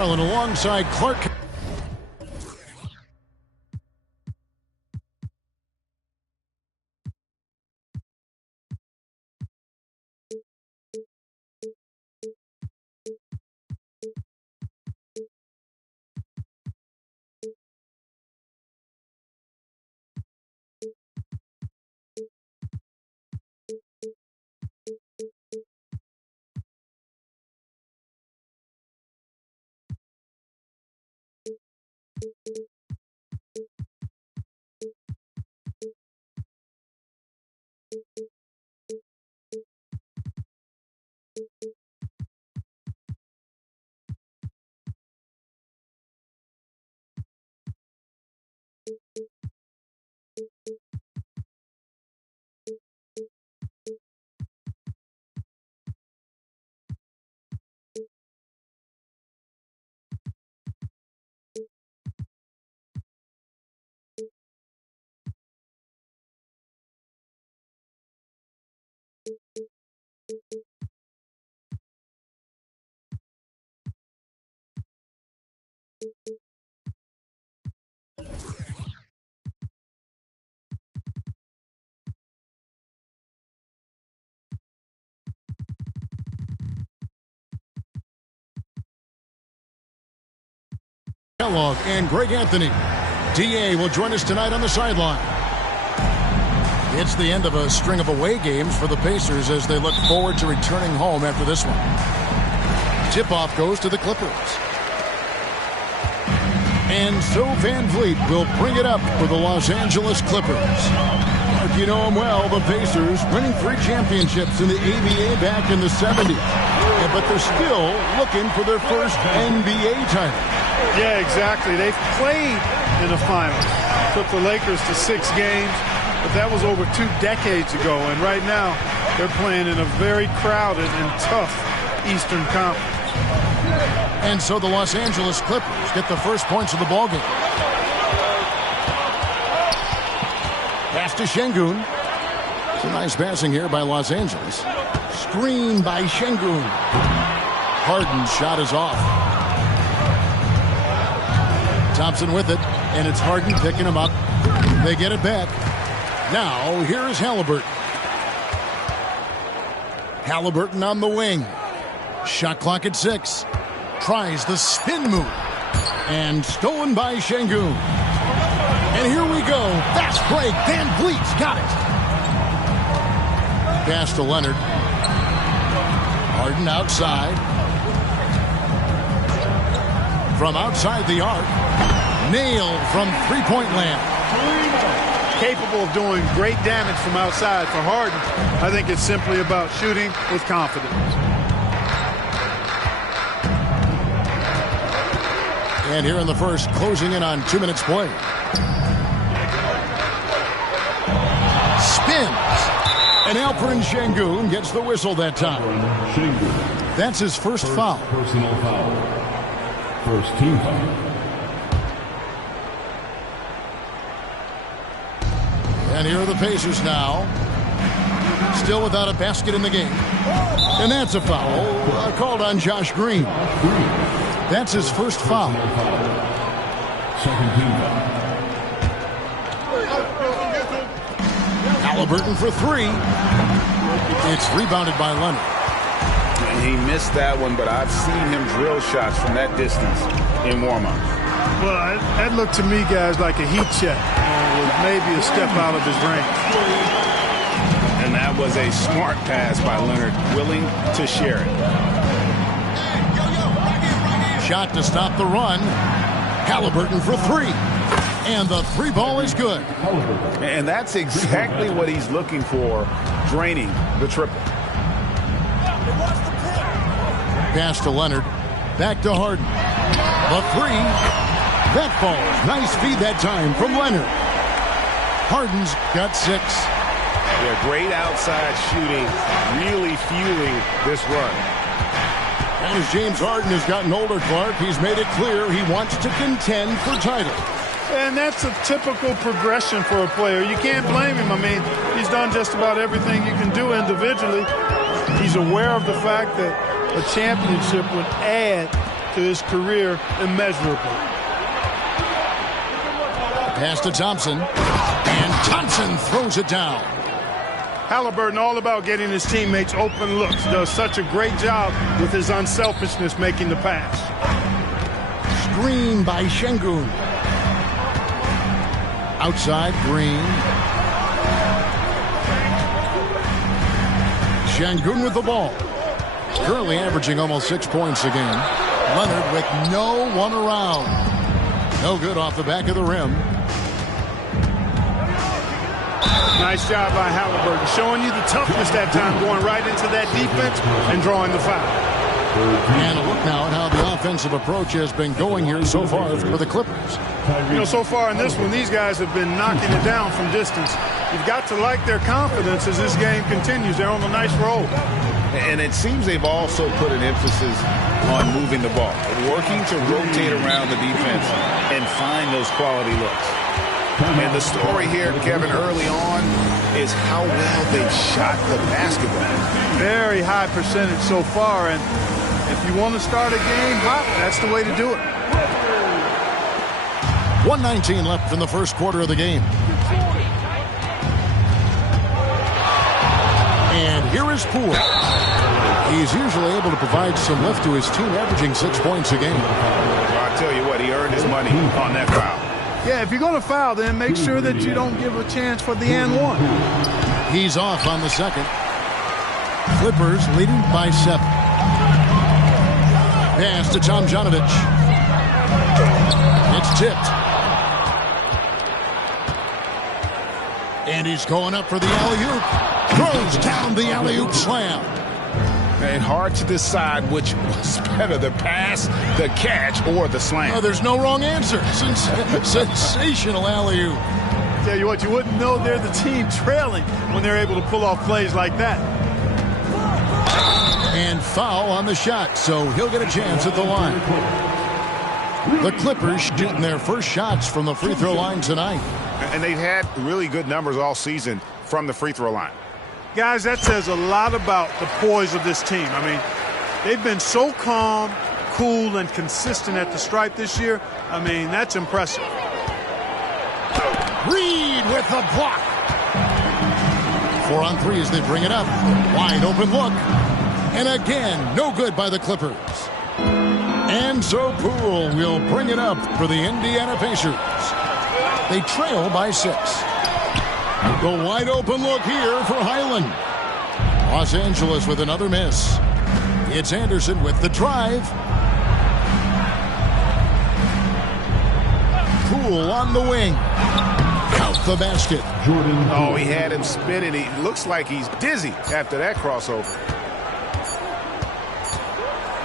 Alongside Clark. Kellogg and Greg Anthony. DA will join us tonight on the sideline. It's the end of a string of away games for the Pacers as they look forward to returning home after this one. Tip-off goes to the Clippers. And so Van Vliet will bring it up for the Los Angeles Clippers. You know them well, the Pacers winning 3 championships in the ABA back in the 70s. But they're still looking for their first NBA title. Yeah, exactly. They've played in the finals. Took the Lakers to 6 games, but that was over 2 decades ago. And right now, they're playing in a very crowded and tough Eastern Conference. And so the Los Angeles Clippers get the first points of the ballgame. Pass to Şengün. Some nice passing here by Los Angeles. Screen by Şengün. Harden's shot is off. Thompson with it, and it's Harden picking him up. They get it back. Now, here's Halliburton. Halliburton on the wing. Shot clock at 6. Tries the spin move. And stolen by Şengün. And here we go. Fast break. Van Vliet's got it. Pass to Leonard. Harden outside. From outside the arc. Nailed from three-point land. Capable of doing great damage from outside for Harden. I think it's simply about shooting with confidence. And here in the first, closing in on 2 minutes play. Spins. And Alperen Şengün gets the whistle that time. That's his first foul. Personal foul. First team foul. And here are the Pacers now. Still without a basket in the game. And that's a foul called on Josh Green. That's his first foul. Second team foul. Halliburton for 3. It's rebounded by Leonard. He missed that one, but I've seen him drill shots from that distance in warm-up. Well, that looked to me, guys, like a heat check. With maybe a step out of his range. And that was a smart pass by Leonard, willing to share it. Shot to stop the run. Halliburton for 3. And the 3 ball is good. And that's exactly what he's looking for, draining the triple. Pass to Leonard. Back to Harden. The 3. That falls. Nice feed that time from Leonard. Harden's got 6. Yeah, great outside shooting, really fueling this run. And as James Harden has gotten older, Clark, he's made it clear he wants to contend for titles. And that's a typical progression for a player. You can't blame him. I mean, he's done just about everything you can do individually. He's aware of the fact that a championship would add to his career immeasurably. Pass to Thompson. And Thompson throws it down. Halliburton all about getting his teammates open looks. Does such a great job with his unselfishness making the pass. Screen by Şengün. Outside, Green. Şengün with the ball. Currently averaging almost 6 points a game. Leonard with no one around. No good off the back of the rim. Nice job by Halliburton, showing you the toughness that time, going right into that defense and drawing the foul. And a look now at how the offensive approach has been going here so far for the Clippers. You know, so far in this one, these guys have been knocking it down from distance. You've got to like their confidence as this game continues. They're on a nice roll. And it seems they've also put an emphasis on moving the ball, working to rotate around the defense and find those quality looks. And the story here, Kevin, early on is how well they've shot the basketball. Very high percentage so far, and if you want to start a game hot, that's the way to do it. 1:19 left in the first quarter of the game. And here is Poole. He's usually able to provide some lift to his team, averaging 6 points a game. Well, I tell you what, he earned his money on that foul. Yeah, if you're going to foul, then make sure that you don't give a chance for the and one. He's off on the second. Clippers leading by 7. Pass to Tomljanovic. It's tipped. And he's going up for the alley-oop. Throws down the alley-oop slam. And hard to decide which was better, the pass, the catch, or the slam. Oh, there's no wrong answer. Sensational alley-oop. Tell you what, you wouldn't know they're the team trailing when they're able to pull off plays like that. And foul on the shot, so he'll get a chance at the line. The Clippers shooting their first shots from the free throw line tonight. And they've had really good numbers all season from the free throw line. Guys, that says a lot about the poise of this team. I mean, they've been so calm, cool, and consistent at the stripe this year. I mean, that's impressive. Reed with the block. 4 on 3 as they bring it up. Wide open look. And again, no good by the Clippers. And so Poole will bring it up for the Indiana Pacers. They trail by 6. The wide open look here for Highland. Los Angeles with another miss. It's Anderson with the drive. Poole on the wing. Out the basket. Oh, he had him spinning. He looks like he's dizzy after that crossover.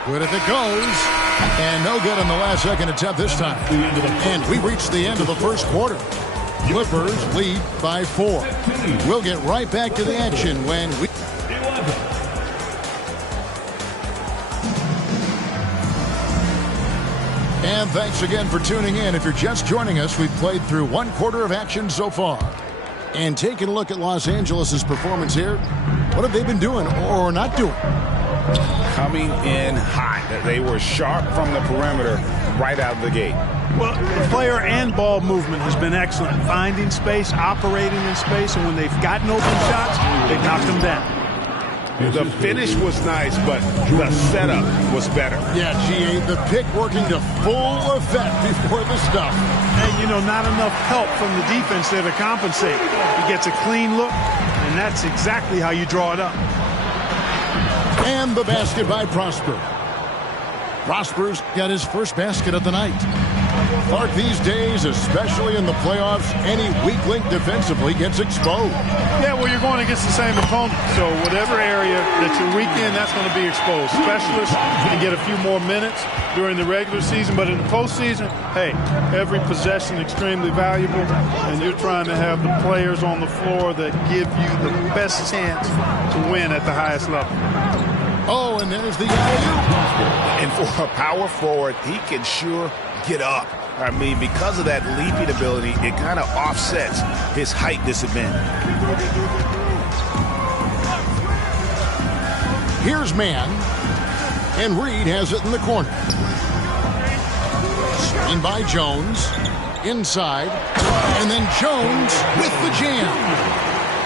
Good if it goes. And no good on the last second attempt this time. And we reached the end of the first quarter. Clippers lead by 4. We'll get right back to the action when we... And thanks again for tuning in. If you're just joining us, we've played through 1 quarter of action so far. And taking a look at Los Angeles' performance here, what have they been doing or not doing? Coming in hot. They were sharp from the perimeter right out of the gate. Well, the player and ball movement has been excellent. Finding space, operating in space, and when they've gotten open shots, they've knocked them down. The finish was nice, but the setup was better. Yeah, GA, the pick working to full effect before the stuff. And, you know, not enough help from the defense there to compensate. He gets a clean look, and that's exactly how you draw it up. And the basket by Prosper. Prosper's got his first basket of the night. Clark, these days, especially in the playoffs, any weak link defensively gets exposed. Yeah, well, you're going against the same opponent. So whatever area that you're weak in, that's going to be exposed. Specialists can get a few more minutes during the regular season, but in the postseason, hey, every possession extremely valuable, and you're trying to have the players on the floor that give you the best chance to win at the highest level. Oh, and there's the alley-oop. And for a power forward, he can sure get up. I mean, because of that leaping ability, it kind of offsets his height disadvantage. Here's man, and Reed has it in the corner. Screen by Jones, inside, and then Jones with the jam.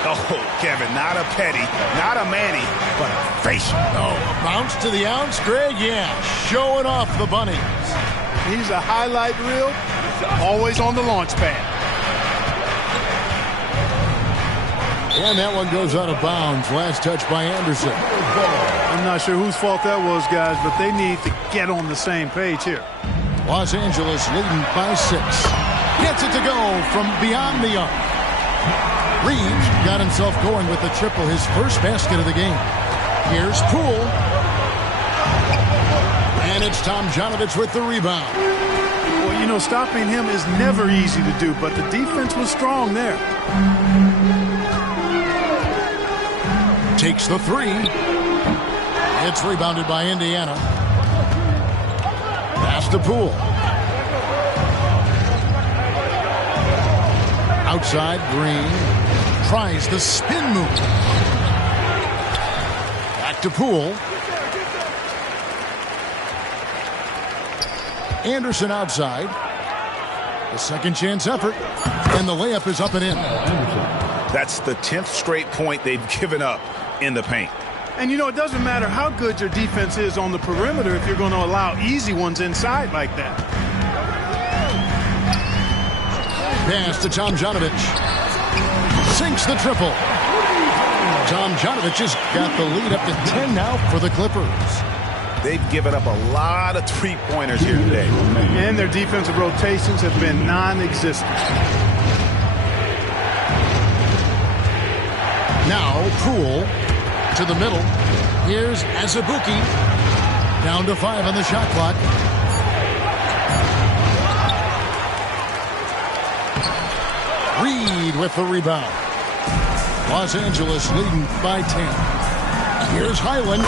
Oh, Kevin, not a Petty, not a Manny, but a facial. Oh, a bounce to the ounce, Greg, yeah, showing off the bunnies. He's a highlight reel, always on the launch pad. And that one goes out of bounds. Last touch by Anderson. I'm not sure whose fault that was, guys, but they need to get on the same page here. Los Angeles leading by 6. Gets it to go from beyond the arc. Reeves got himself going with the triple, his first basket of the game. Here's Poole. And it's Tomjanovich with the rebound. Well, you know, stopping him is never easy to do, but the defense was strong there. Takes the 3. It's rebounded by Indiana. Pass to Poole. Outside, Green tries the spin move. Back to Poole. Anderson outside. The second chance effort. And the layup is up and in. That's the 10th straight point they've given up in the paint. And, you know, it doesn't matter how good your defense is on the perimeter if you're going to allow easy ones inside like that. Pass to Tomjanovich. Sinks the triple. Tomjanovich has got the lead up to 10 now for the Clippers. They've given up a lot of three-pointers here today. And their defensive rotations have been non-existent. Now Poole to the middle. Here's Azubuike. Down to 5 on the shot clock. Reed with the rebound. Los Angeles leading by 10. Here's Highland.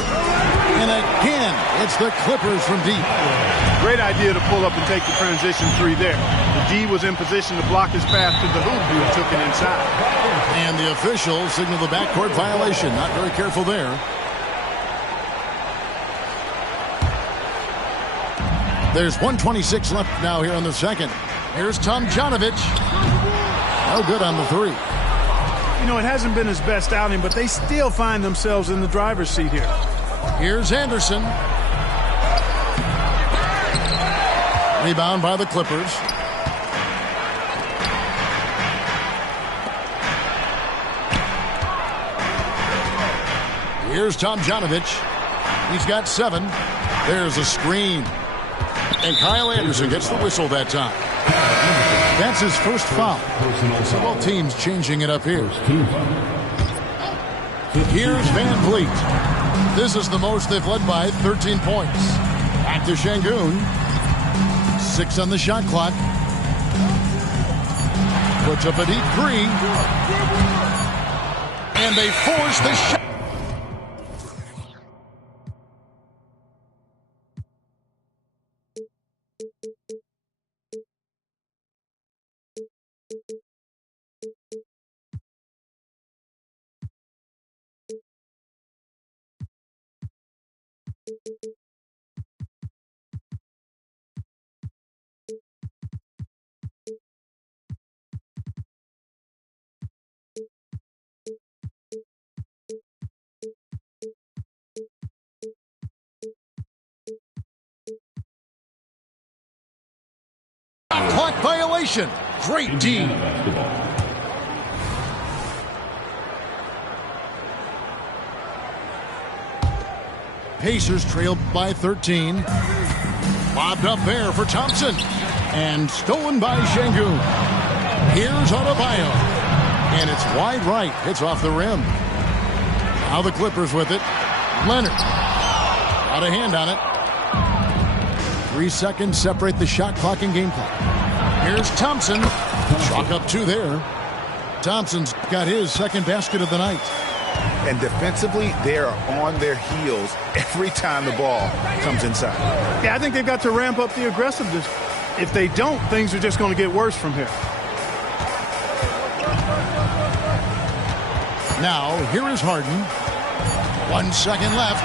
And again, it's the Clippers from deep. Great idea to pull up and take the transition 3 there. The D was in position to block his path to the hoop and took it inside. And the officials signal the backcourt violation. Not very careful there. There's 1:26 left now here in the second. Here's Tomjanovich. No good on the 3. You know, it hasn't been his best outing, but they still find themselves in the driver's seat here. Here's Anderson. Rebound by the Clippers. Here's Tomjanovich. He's got 7. There's a screen. And Kyle Anderson gets the whistle that time. That's his first foul. So both teams changing it up here. Here's Van Vliet. This is the most they've led by, 13 points. Back to Şengün. 6 on the shot clock. Puts up a deep 3. And they force the shot. Clock violation. Great D. Pacers trail by 13. Lobbed up there for Thompson. And stolen by Şengün. Here's Adebayo. And it's wide right. Hits off the rim. Now the Clippers with it. Leonard. Got a hand on it. 3 seconds separate the shot clock and game clock. Here's Thompson. Chalk up 2 there. Thompson's got his second basket of the night. And defensively, they are on their heels every time the ball comes inside. Yeah, I think they've got to ramp up the aggressiveness. If they don't, things are just going to get worse from here. Now, here is Harden. 1 second left.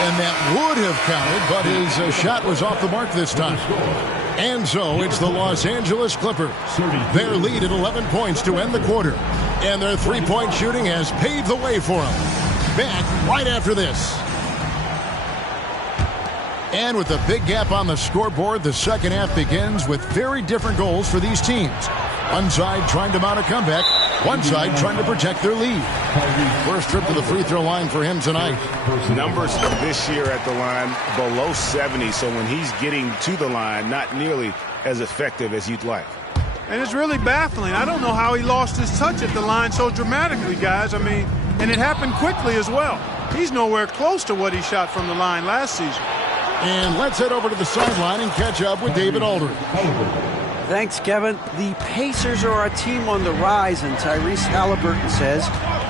And that would have counted, but his shot was off the mark this time. And so it's the Los Angeles Clippers. Their lead at 11 points to end the quarter. And their three-point shooting has paved the way for them. Back right after this. And with a big gap on the scoreboard, the second half begins with very different goals for these teams. One side trying to mount a comeback. One side trying to protect their lead. First trip to the free throw line for him tonight. Numbers this year at the line below 70, so when he's getting to the line, not nearly as effective as you'd like. And it's really baffling. I don't know how he lost his touch at the line so dramatically, guys. I mean, and it happened quickly as well. He's nowhere close to what he shot from the line last season. And let's head over to the sideline and catch up with David Aldridge. Thanks, Kevin. The Pacers are a team on the rise, and Tyrese Halliburton says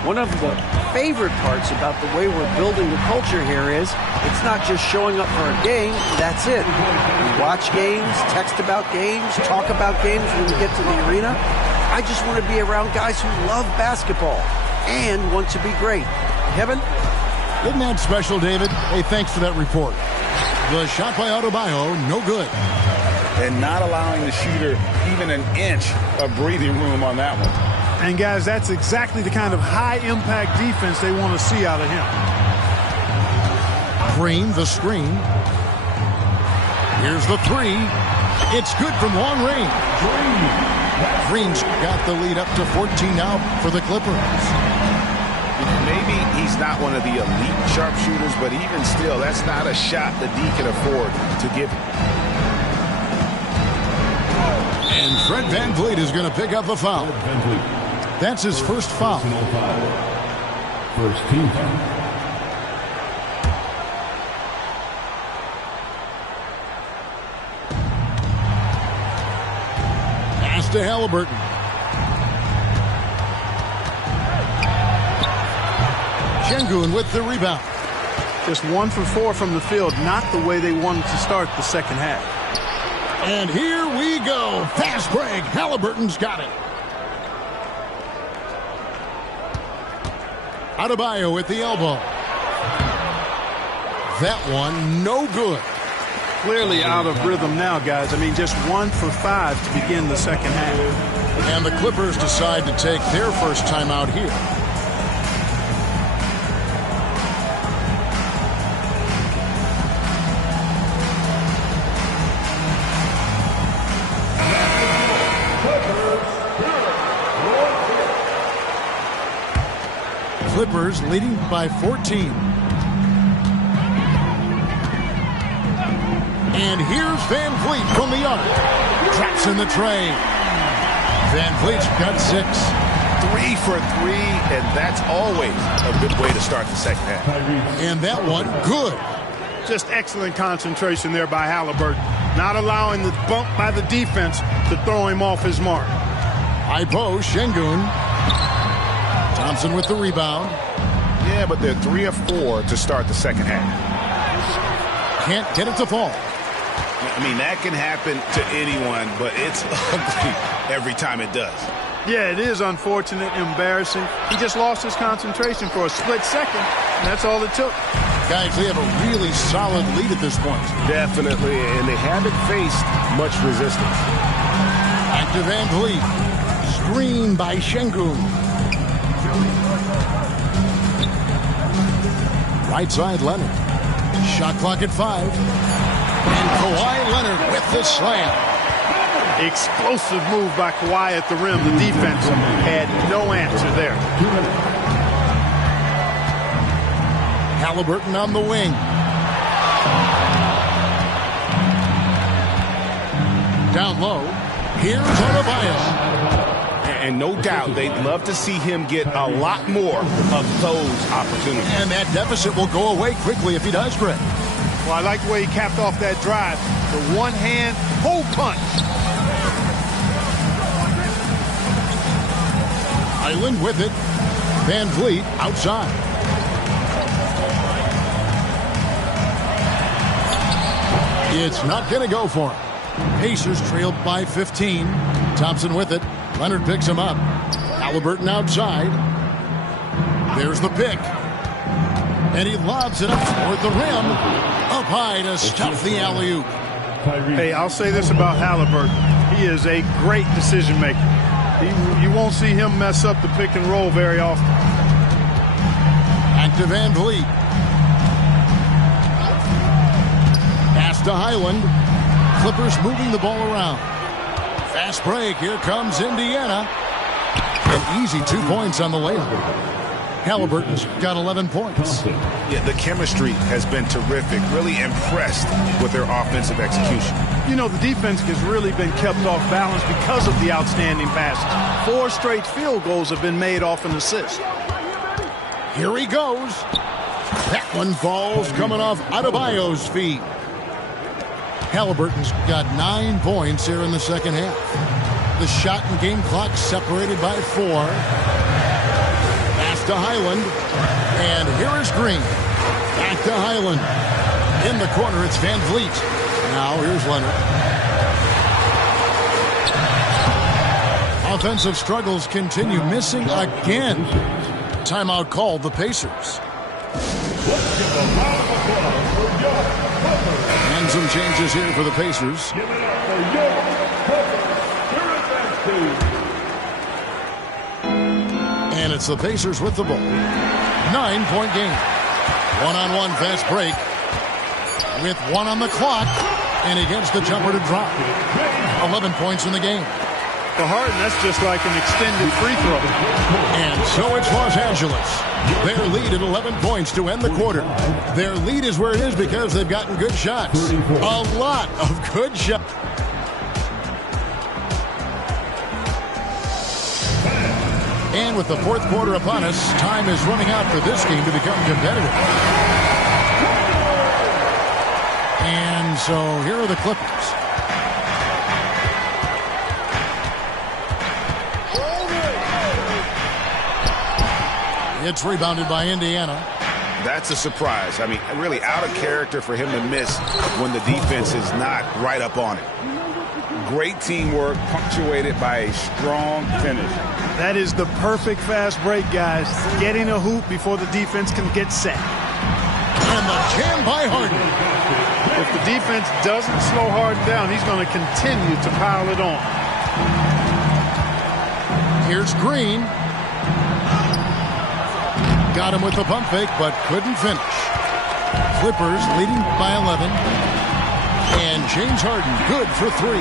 one of the favorite parts about the way we're building the culture here is it's not just showing up for a game, that's it. We watch games, text about games, talk about games when we get to the arena. I just want to be around guys who love basketball and want to be great. Kevin? Isn't that special, David? Hey, thanks for that report. The shot by Adebayo, no good. And not allowing the shooter even an inch of breathing room on that one. And, guys, that's exactly the kind of high-impact defense they want to see out of him. Green, the screen. Here's the three. It's good from long range. Green's got the lead up to 14 now for the Clippers. Maybe he's not one of the elite sharpshooters, but even still, that's not a shot that D can afford to give him. And Fred VanVleet is going to pick up the foul. That's his first foul. First team foul. Pass to Halliburton. Şengün with the rebound. Just 1 for 4 from the field, not the way they wanted to start the second half. And here we go. Fast break. Halliburton's got it. Adebayo at the elbow. That one, no good. Clearly out of rhythm now, guys. I mean, just 1 for 5 to begin the second half. And the Clippers decide to take their first time out here. Clippers leading by 14. And here's VanVleet from the arc. Traps in the tray. VanVleet's got 6. 3 for 3, and that's always a good way to start the second half. And that one, good. Just excellent concentration there by Halliburton. Not allowing the bump by the defense to throw him off his mark. High post, Şengün. Thompson with the rebound. Yeah, but they're 3 of 4 to start the second half. Can't get it to fall. I mean, that can happen to anyone, but it's ugly every time it does. Yeah, it is unfortunate, embarrassing. He just lost his concentration for a split second, and that's all it took. Guys, they have a really solid lead at this point. Definitely, and they haven't faced much resistance. Back to VanVleet. Screen by Şengün. Right side, Leonard. Shot clock at 5. And Kawhi Leonard with the slam. Explosive move by Kawhi at the rim. The defense had no answer there. Halliburton on the wing. Down low, here's Adebayo. And no doubt they'd love to see him get a lot more of those opportunities. And that deficit will go away quickly if he does, Greg. Well, I like the way he capped off that drive. The one-hand hole punch. Island with it. Van Vliet outside. It's not going to go for him. Pacers trailed by 15. Thompson with it. Leonard picks him up. Halliburton outside. There's the pick. And he lobs it up toward the rim. Up high to stuff the alley-oop. Hey, I'll say this about Halliburton. He is a great decision maker. You won't see him mess up the pick and roll very often. Back to Van Vliet. Pass to Highland. Clippers moving the ball around. Fast break. Here comes Indiana. An easy 2 points on the layup. Halliburton's got 11 points. Yeah, the chemistry has been terrific. Really impressed with their offensive execution. You know, the defense has really been kept off balance because of the outstanding passes. 4 straight field goals have been made off an assist. Here he goes. That one falls coming off Adebayo's feet. Halliburton's got 9 points here in the second half. The shot and game clock separated by 4. Pass to Highland. And here is Green. Back to Highland. In the corner, it's Van Vliet. Now here's Leonard. Offensive struggles continue. Missing again. Timeout called the Pacers. And some changes here for the Pacers. And it's the Pacers with the ball. 9-point game. One-on-one fast break. With 1 on the clock. And he gets the jumper to drop. 11 points in the game. For Harden, that's just like an extended free throw. And so it's Los Angeles. Their lead at 11 points to end the quarter. Their lead is where it is because they've gotten good shots. A lot of good shots. And with the fourth quarter upon us, time is running out for this game to become competitive. And so here are the Clippers. It's rebounded by Indiana. That's a surprise. I mean, really out of character for him to miss when the defense is not right up on it. Great teamwork punctuated by a strong finish. That is the perfect fast break, guys. Getting a hoop before the defense can get set. And the jam by Harden. If the defense doesn't slow Harden down, he's going to continue to pile it on. Here's Green. Got him with the pump fake, but couldn't finish. Clippers leading by 11. And James Harden good for 3.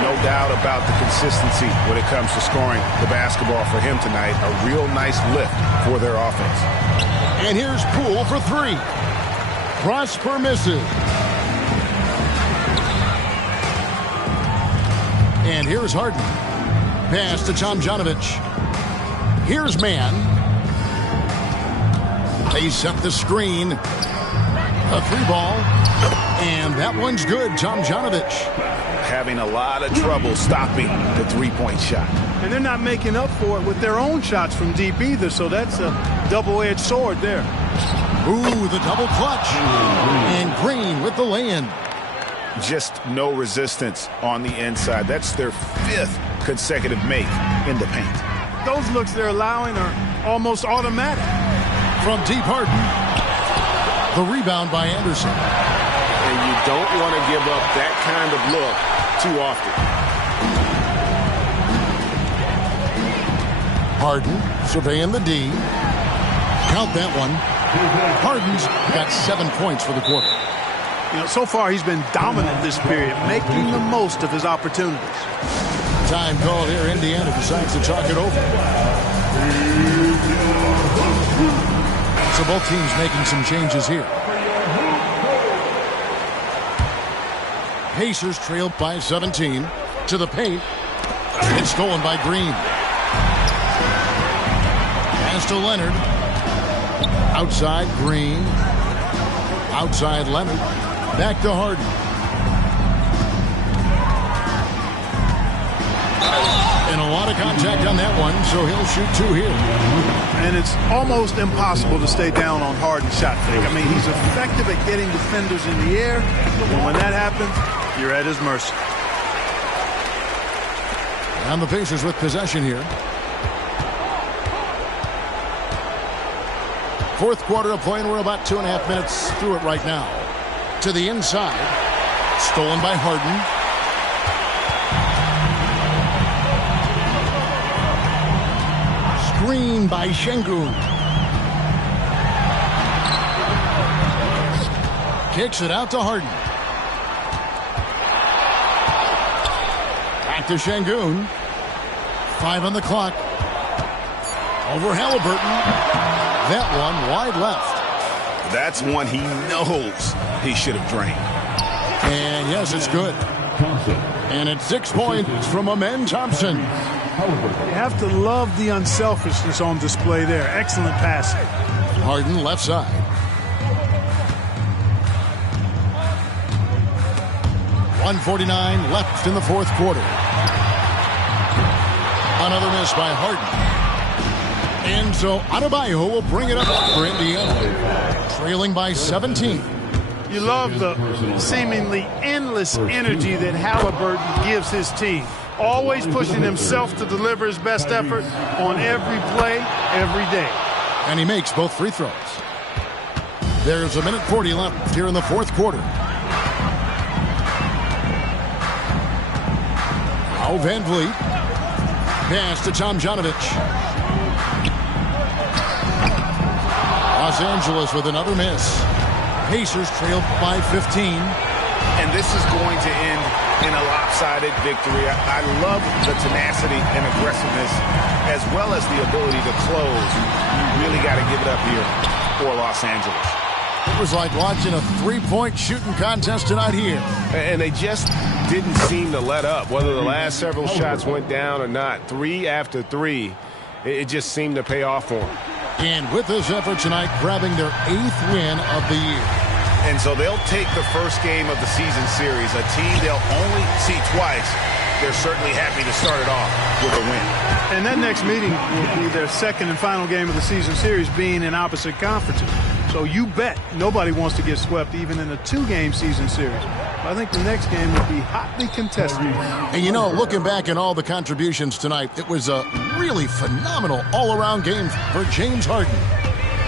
No doubt about the consistency when it comes to scoring the basketball for him tonight. A real nice lift for their offense. And here's Poole for 3. Prosper misses. And here's Harden. Pass to Tomjanovich. Here's Mann. They set the screen. A 3-ball. And that one's good. Tomjanovich. Having a lot of trouble stopping the 3-point shot. And they're not making up for it with their own shots from deep either, so that's a double-edged sword there. Ooh, the double clutch. And Green with the lay-in. Just no resistance on the inside. That's their 5th consecutive make in the paint. Those looks they're allowing are almost automatic. From deep, Harden. The rebound by Anderson. And you don't want to give up that kind of look too often. Harden surveying the D. Count that one. Harden's got 7 points for the quarter. You know, so far he's been dominant this period, making the most of his opportunities. Time called here. Indiana decides to talk it over. So both teams making some changes here. Pacers trail by 17. To the paint. It's stolen by Green. Pass to Leonard. Outside Green. Outside Leonard. Back to Harden. And a lot of contact on that one, so he'll shoot 2 here. And it's almost impossible to stay down on Harden's shot fake. I mean, he's effective at getting defenders in the air, but when that happens, you're at his mercy. And the Pacers with possession here. Fourth quarter of play, and we're about 2.5 minutes through it right now. To the inside. Stolen by Harden. Screen by Şengün. Kicks it out to Harden. Back to Şengün. 5 on the clock. Over Haliburton. That one wide left. That's one he knows he should have drained. And yes, it's good. And it's 6 points from Amen Thompson. You have to love the unselfishness on display there. Excellent passing. Harden left side. .149 left in the fourth quarter. Another miss by Harden. And so Adebayo will bring it up for Indiana. Trailing by 17. You love the seemingly endless energy that Haliburton gives his team. Always pushing himself to deliver his best effort on every play, every day. And he makes both free throws. There's 1:40 left here in the fourth quarter. Now Van Vliet. Pass to Tomljanovic. Los Angeles with another miss. Pacers trail by 15. And this is going to end in a lopsided victory. I love the tenacity and aggressiveness as well as the ability to close. You really got to give it up here for Los Angeles. It was like watching a three-point shooting contest tonight here. And they just didn't seem to let up. Whether the last several shots went down or not, 3 after 3, it just seemed to pay off for them. And with this effort tonight, grabbing their 8th win of the year. And so they'll take the first game of the season series, a team they'll only see twice. They're certainly happy to start it off with a win. And that next meeting will be their second and final game of the season series, being in opposite conferences. So you bet nobody wants to get swept even in a 2-game season series. I think the next game will be hotly contested. And you know, looking back at all the contributions tonight, it was a really phenomenal all-around game for James Harden.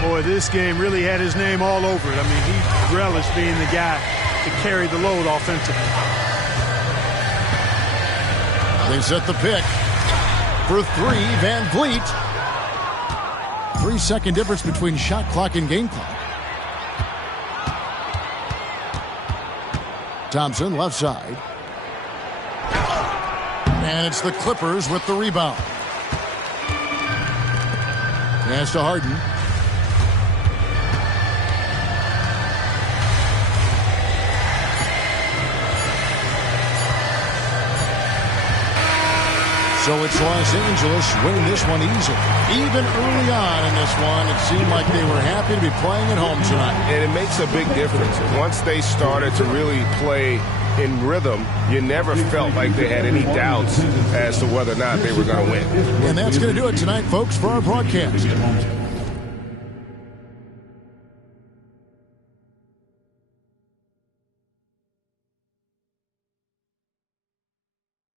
Boy, this game really had his name all over it. I mean, he relished being the guy to carry the load offensively. They set the pick for 3, Van Vliet. 3-second difference between shot clock and game clock. Thompson left side. And it's the Clippers with the rebound. Pass to Harden. So it's Los Angeles winning this one easily. Even early on in this one, it seemed like they were happy to be playing at home tonight. And it makes a big difference. Once they started to really play in rhythm, you never felt like they had any doubts as to whether or not they were going to win. And that's going to do it tonight, folks, for our broadcast.